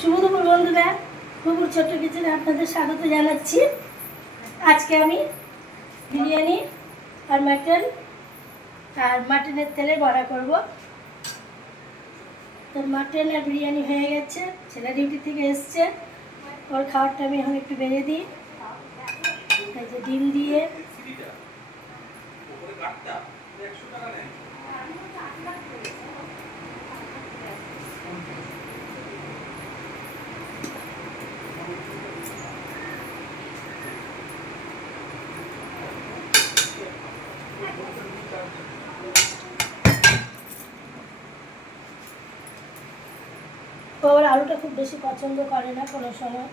শুভ দুপুর বন্ধুরা, দুপুর ছোট্ট কিচেনে আপনাদের স্বাগত জানাচ্ছি। আজকে আমি বিরিয়ানি আর মাটনের তেলে বড়া করব। তো মাটন আর বিরিয়ানি হয়ে গেছে, ছেলে ডিউটি থেকে এসছে, ওর খাবারটা আমি এখন একটু বেড়ে দিই। এই যে ডিম দিয়ে ওর আলুটা খুব বেশি পছন্দ করে না কোনো সময়,